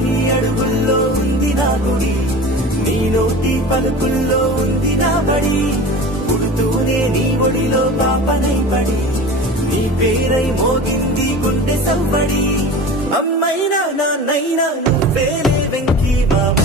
నీ అడుగుల్లో ఉంది నా గుడి, నీ నోటి పలుకుల్లో ఉంది నా బడి. పుడుతూనే నీ ఒడిలో పాపనై పడి, నీ పేరై మోగింది గుండె సవ్వడి. అమ్మైనా నాన్నైనా నువ్వేలే వెంకీ మామ.